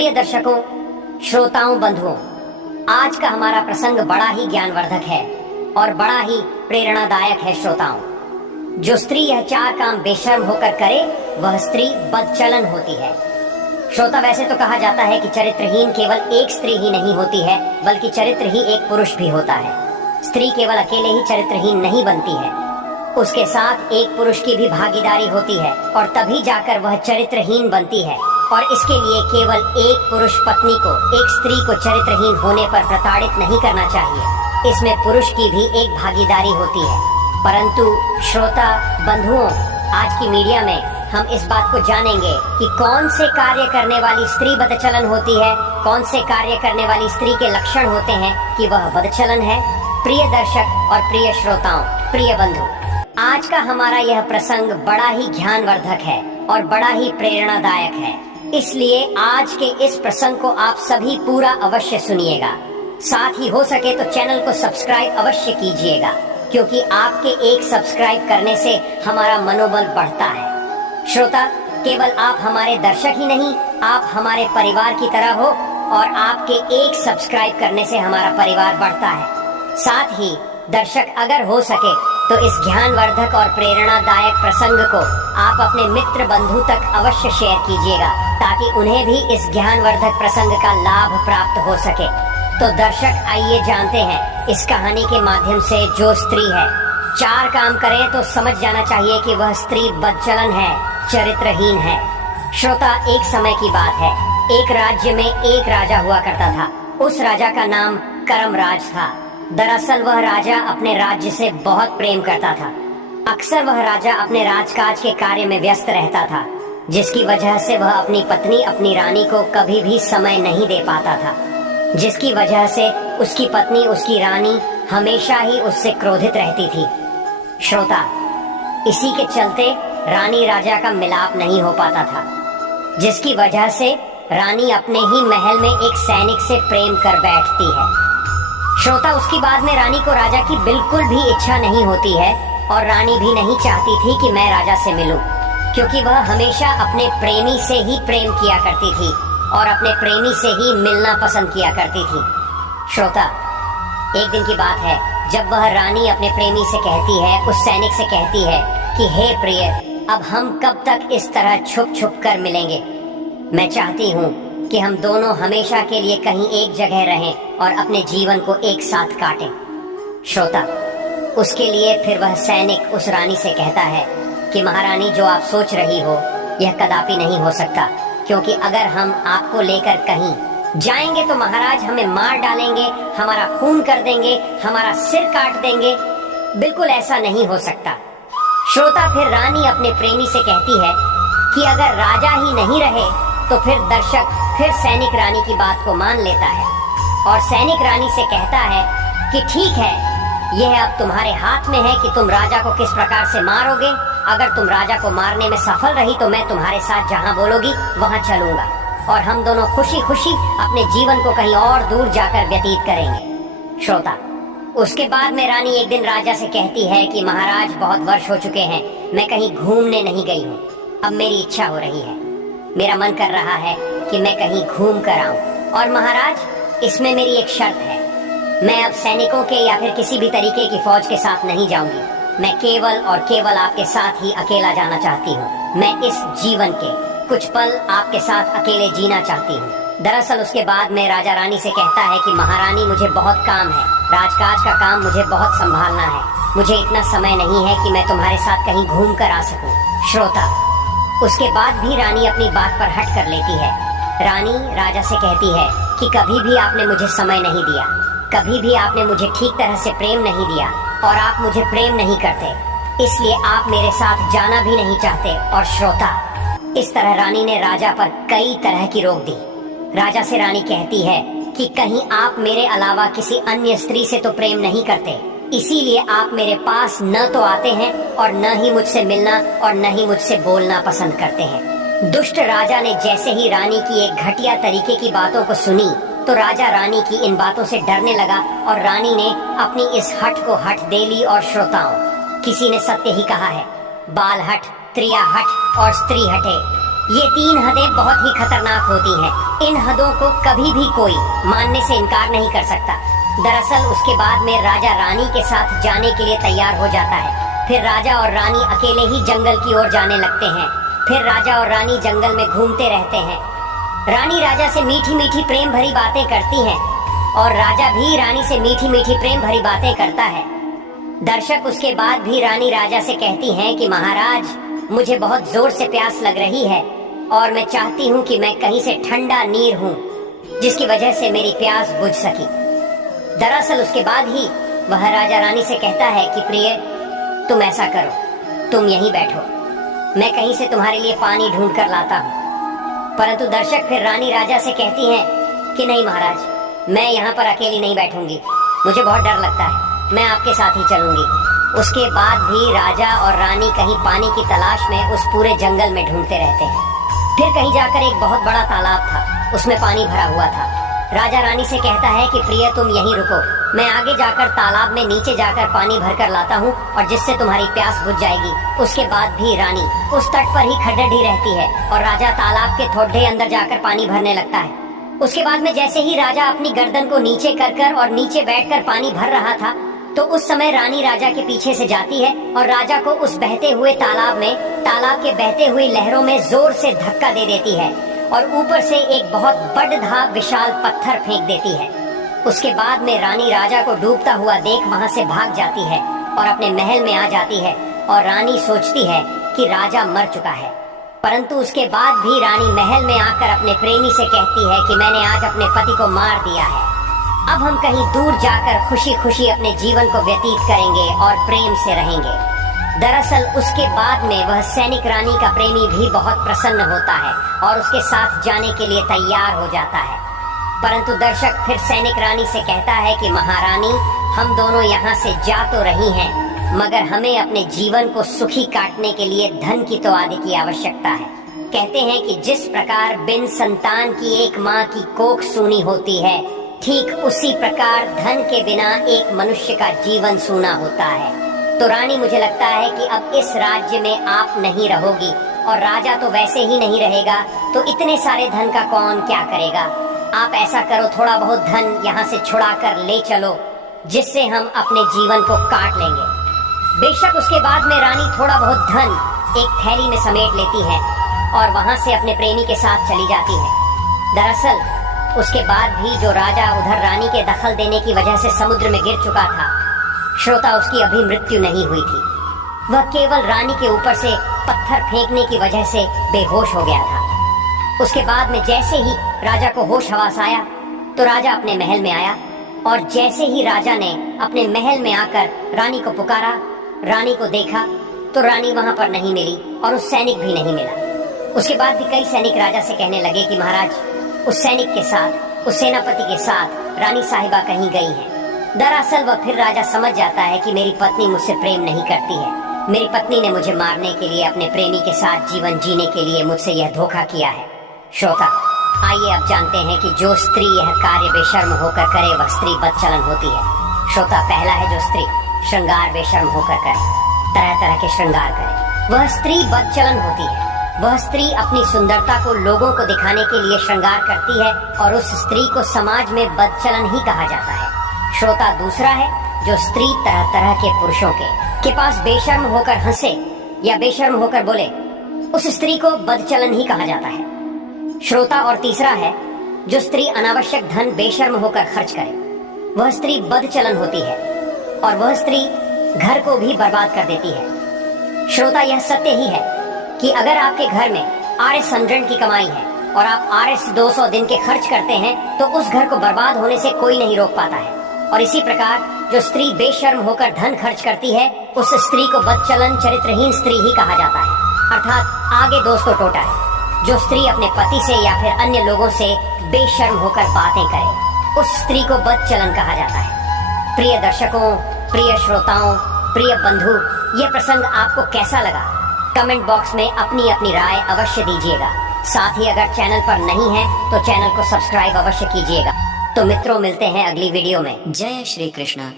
प्रिय दर्शकों, श्रोताओं, बंधुओं, आज का हमारा प्रसंग बड़ा ही ज्ञानवर्धक है और बड़ा ही प्रेरणादायक है। श्रोताओं, जो स्त्री यह चार काम बेशर्म होकर करे वह स्त्री बदचलन होती है। श्रोता, वैसे तो कहा जाता है कि चरित्रहीन केवल एक स्त्री ही नहीं होती है, बल्कि चरित्र ही एक पुरुष भी होता है। स्त्री केवल अकेले ही चरित्रहीन नहीं बनती है, उसके साथ एक पुरुष की भी भागीदारी होती है और तभी जाकर वह चरित्रहीन बनती है। और इसके लिए केवल एक पुरुष पत्नी को, एक स्त्री को चरित्रहीन होने पर प्रताड़ित नहीं करना चाहिए, इसमें पुरुष की भी एक भागीदारी होती है। परंतु श्रोता बंधुओं, आज की मीडिया में हम इस बात को जानेंगे कि कौन से कार्य करने वाली स्त्री बदचलन होती है, कौन से कार्य करने वाली स्त्री के लक्षण होते हैं कि वह बदचलन है। प्रिय दर्शक और प्रिय श्रोताओं, प्रिय बंधु, आज का हमारा यह प्रसंग बड़ा ही ज्ञानवर्धक है और बड़ा ही प्रेरणादायक है। इसलिए आज के इस प्रसंग को आप सभी पूरा अवश्य सुनिएगा। साथ ही हो सके तो चैनल को सब्सक्राइब अवश्य कीजिएगा, क्योंकि आपके एक सब्सक्राइब करने से हमारा मनोबल बढ़ता है। श्रोता, केवल आप हमारे दर्शक ही नहीं, आप हमारे परिवार की तरह हो और आपके एक सब्सक्राइब करने से हमारा परिवार बढ़ता है। साथ ही दर्शक, अगर हो सके तो इस ज्ञानवर्धक और प्रेरणादायक प्रसंग को आप अपने मित्र बंधु तक अवश्य शेयर कीजिएगा, ताकि उन्हें भी इस ज्ञानवर्धक प्रसंग का लाभ प्राप्त हो सके। तो दर्शक, आइए जानते हैं इस कहानी के माध्यम से जो स्त्री है चार काम करे तो समझ जाना चाहिए कि वह स्त्री बदचलन है, चरित्रहीन है। श्रोता, एक समय की बात है, एक राज्य में एक राजा हुआ करता था। उस राजा का नाम करमराज था। दरअसल वह राजा अपने राज्य से बहुत प्रेम करता था। अक्सर वह राजा अपने राजकाज के कार्य में व्यस्त रहता था, जिसकी वजह से वह अपनी पत्नी, अपनी रानी को कभी भी समय नहीं दे पाता था, जिसकी वजह से उसकी पत्नी, उसकी रानी हमेशा ही उससे क्रोधित रहती थी। श्रोता, इसी के चलते रानी राजा का मिलाप नहीं हो पाता था, जिसकी वजह से रानी अपने ही महल में एक सैनिक से प्रेम कर बैठती है। श्रोता, उसकी बाद में रानी को राजा की बिल्कुल भी इच्छा नहीं होती है और रानी भी नहीं चाहती थी कि मैं राजा से मिलूं, क्योंकि वह हमेशा अपने प्रेमी से ही प्रेम किया करती थी और अपने प्रेमी से ही मिलना पसंद किया करती थी। श्रोता, एक दिन की बात है जब वह रानी अपने प्रेमी से कहती है, उस सैनिक से कहती है कि हे प्रिय, अब हम कब तक इस तरह छुप छुप कर मिलेंगे। मैं चाहती हूँ कि हम दोनों हमेशा के लिए कहीं एक जगह रहें और अपने जीवन को एक साथ काटें। श्रोता, उसके लिए फिर वह सैनिक उस रानी से कहता है कि महारानी, जो आप सोच रही हो यह कदापि नहीं हो सकता, क्योंकि अगर हम आपको लेकर कहीं जाएंगे तो महाराज हमें मार डालेंगे, हमारा खून कर देंगे, हमारा सिर काट देंगे। बिल्कुल ऐसा नहीं हो सकता। श्रोता, फिर रानी अपने प्रेमी से कहती है कि अगर राजा ही नहीं रहे तो फिर दर्शक, फिर सैनिक रानी की बात को मान लेता है और सैनिक रानी से कहता है कि ठीक है, यह अब तुम्हारे हाथ में है कि तुम राजा को किस प्रकार से मारोगे। अगर तुम राजा को मारने में सफल रही तो मैं तुम्हारे साथ जहां बोलोगी वहां चलूंगा और हम दोनों खुशी खुशी अपने जीवन को कहीं और दूर जाकर व्यतीत करेंगे। श्रोता, उसके बाद में रानी एक दिन राजा से कहती है कि महाराज, बहुत वर्ष हो चुके हैं, मैं कहीं घूमने नहीं गई हूँ। अब मेरी इच्छा हो रही है, मेरा मन कर रहा है कि मैं कहीं घूम कर आऊं। और महाराज, इसमें मेरी एक शर्त है, मैं अब सैनिकों के या फिर किसी भी तरीके की फौज के साथ नहीं जाऊंगी। मैं केवल और केवल आपके साथ ही अकेला जाना चाहती हूँ। मैं इस जीवन के कुछ पल आपके साथ अकेले जीना चाहती हूँ। दरअसल उसके बाद में राजा रानी से कहता है कि महारानी, मुझे बहुत काम है, राजकाज का काम मुझे बहुत संभालना है, मुझे इतना समय नहीं है कि मैं तुम्हारे साथ कहीं घूम कर आ सकूं। श्रोता, उसके बाद भी रानी अपनी बात पर हट कर लेती है। रानी राजा से कहती है कि कभी भी आपने मुझे समय नहीं दिया, कभी भी आपने मुझे ठीक तरह से प्रेम नहीं दिया और आप मुझे प्रेम नहीं करते, इसलिए आप मेरे साथ जाना भी नहीं चाहते। और श्रोता, इस तरह रानी ने राजा पर कई तरह की रोक दी। राजा से रानी कहती है कि कहीं आप मेरे अलावा किसी अन्य स्त्री से तो प्रेम नहीं करते, इसीलिए आप मेरे पास न तो आते हैं और न ही मुझसे मिलना और न ही मुझसे बोलना पसंद करते हैं। दुष्ट राजा ने जैसे ही रानी की एक घटिया तरीके की बातों को सुनी तो राजा रानी की इन बातों से डरने लगा और रानी ने अपनी इस हट को हट दे ली। और श्रोताओं, किसी ने सत्य ही कहा है, बाल हट, त्रिया हट और स्त्री हटे। ये 3 हदें बहुत ही खतरनाक होती हैं। इन हदों को कभी भी कोई मानने से इनकार नहीं कर सकता। दरअसल उसके बाद में राजा रानी के साथ जाने के लिए तैयार हो जाता है। फिर राजा और रानी अकेले ही जंगल की ओर जाने लगते हैं। फिर राजा और रानी जंगल में घूमते रहते हैं। रानी राजा से मीठी मीठी प्रेम भरी बातें करती हैं और राजा भी रानी से मीठी मीठी प्रेम भरी बातें करता है। दर्शक उसके बाद भी रानी राजा से कहती हैं कि महाराज, मुझे बहुत जोर से प्यास लग रही है और मैं चाहती हूँ कि मैं कहीं से ठंडा नीर हूँ जिसकी वजह से मेरी प्यास बुझ सकी। दरअसल उसके बाद ही वह राजा रानी से कहता है कि प्रिय, तुम ऐसा करो, तुम यहीं बैठो, मैं कहीं से तुम्हारे लिए पानी ढूंढ कर लाता हूँ। परंतु दर्शक फिर रानी राजा से कहती हैं कि नहीं महाराज, मैं यहाँ पर अकेली नहीं बैठूंगी, मुझे बहुत डर लगता है, मैं आपके साथ ही चलूंगी। उसके बाद भी राजा और रानी कहीं पानी की तलाश में उस पूरे जंगल में ढूंढते रहते हैं। फिर कहीं जाकर एक बहुत बड़ा तालाब था, उसमें पानी भरा हुआ था। राजा रानी से कहता है कि प्रिय, तुम यहीं रुको, मैं आगे जाकर तालाब में नीचे जाकर पानी भरकर लाता हूँ और जिससे तुम्हारी प्यास बुझ जाएगी। उसके बाद भी रानी उस तट पर ही खड़े रहती है और राजा तालाब के थोड़े अंदर जाकर पानी भरने लगता है। उसके बाद में जैसे ही राजा अपनी गर्दन को नीचे कर और नीचे बैठकर पानी भर रहा था, तो उस समय रानी राजा के पीछे से जाती है और राजा को उस बहते हुए तालाब के बहते हुए लहरों में जोर से धक्का दे देती है और ऊपर से एक बहुत बड़ा विशाल पत्थर फेंक देती है। उसके बाद में रानी राजा को डूबता हुआ देख वहां से भाग जाती है और अपने महल में आ जाती है और रानी सोचती है कि राजा मर चुका है। परंतु उसके बाद भी रानी महल में आकर अपने प्रेमी से कहती है कि मैंने आज अपने पति को मार दिया है, अब हम कहीं दूर जाकर खुशी खुशी अपने जीवन को व्यतीत करेंगे और प्रेम से रहेंगे। दरअसल उसके बाद में वह सैनिक रानी का प्रेमी भी बहुत प्रसन्न होता है और उसके साथ जाने के लिए तैयार हो जाता है। परंतु दर्शक फिर सैनिक रानी से कहता है कि महारानी, हम दोनों यहाँ से जा तो रही हैं, मगर हमें अपने जीवन को सुखी काटने के लिए धन की तो आदि की आवश्यकता है। कहते हैं कि जिस प्रकार बिन संतान की एक माँ की कोख सूनी होती है, ठीक उसी प्रकार धन के बिना एक मनुष्य का जीवन सूना होता है। तो रानी, मुझे लगता है कि अब इस राज्य में आप नहीं रहोगी और राजा तो वैसे ही नहीं रहेगा, तो इतने सारे धन का कौन क्या करेगा। आप ऐसा करो, थोड़ा बहुत धन यहाँ से छुड़ा कर ले चलो, जिससे हम अपने जीवन को काट लेंगे। बेशक उसके बाद में रानी थोड़ा बहुत धन एक थैली में समेट लेती है और वहां से अपने प्रेमी के साथ चली जाती है। दरअसल उसके बाद भी जो राजा उधर रानी के दखल देने की वजह से समुद्र में गिर चुका था, श्रोता, उसकी अभी मृत्यु नहीं हुई थी। वह केवल रानी के ऊपर से पत्थर फेंकने की वजह से बेहोश हो गया था। उसके बाद में जैसे ही राजा को होश हवास आया तो राजा अपने महल में आया और जैसे ही राजा ने अपने महल में आकर रानी को पुकारा, रानी को देखा तो रानी वहां पर नहीं मिली और उस सैनिक भी नहीं मिला। उसके बाद भी कई सैनिक राजा से कहने लगे कि महाराज, उस सैनिक के साथ, उस सेनापति के साथ रानी साहिबा कहीं गई हैं। दरअसल वह फिर राजा समझ जाता है कि मेरी पत्नी मुझसे प्रेम नहीं करती है, मेरी पत्नी ने मुझे मारने के लिए, अपने प्रेमी के साथ जीवन जीने के लिए मुझसे यह धोखा किया है। श्रोता, आइए अब जानते हैं कि जो स्त्री यह कार्य बेशर्म होकर करे वह स्त्री बदचलन होती है। श्रोता, पहला है जो स्त्री श्रृंगार बेशर्म होकर करे, तरह तरह के श्रृंगार करे, वह स्त्री बदचलन होती है। वह स्त्री अपनी सुंदरता को लोगों को दिखाने के लिए श्रृंगार करती है और उस स्त्री को समाज में बदचलन ही कहा जाता है। श्रोता, दूसरा है जो स्त्री तरह तरह के पुरुषों के पास बेशर्म होकर हंसे या बेशर्म होकर बोले, उस स्त्री को बदचलन ही कहा जाता है। श्रोता, और तीसरा है जो स्त्री अनावश्यक धन बेशर्म होकर खर्च करे, वह स्त्री बदचलन होती है और वह स्त्री घर को भी बर्बाद कर देती है। श्रोता, यह सत्य ही है कि अगर आपके घर में RS 100 की कमाई है और आप RS 200 दिन के खर्च करते हैं तो उस घर को बर्बाद होने से कोई नहीं रोक पाता है। और इसी प्रकार जो स्त्री बेशर्म होकर धन खर्च करती है, उस स्त्री को बदचलन चरित्रहीन स्त्री ही कहा जाता है। अर्थात आगे दोस्तों टोटा है, जो स्त्री अपने पति से या फिर अन्य लोगों से बेशर्म होकर बातें करे, उस स्त्री को बदचलन कहा जाता है। प्रिय दर्शकों, प्रिय श्रोताओं, प्रिय बंधु, यह प्रसंग आपको कैसा लगा? कमेंट बॉक्स में अपनी अपनी राय अवश्य दीजिएगा। साथ ही अगर चैनल पर नहीं है तो चैनल को सब्सक्राइब अवश्य कीजिएगा। तो मित्रों, मिलते हैं अगली वीडियो में। जय श्री कृष्ण।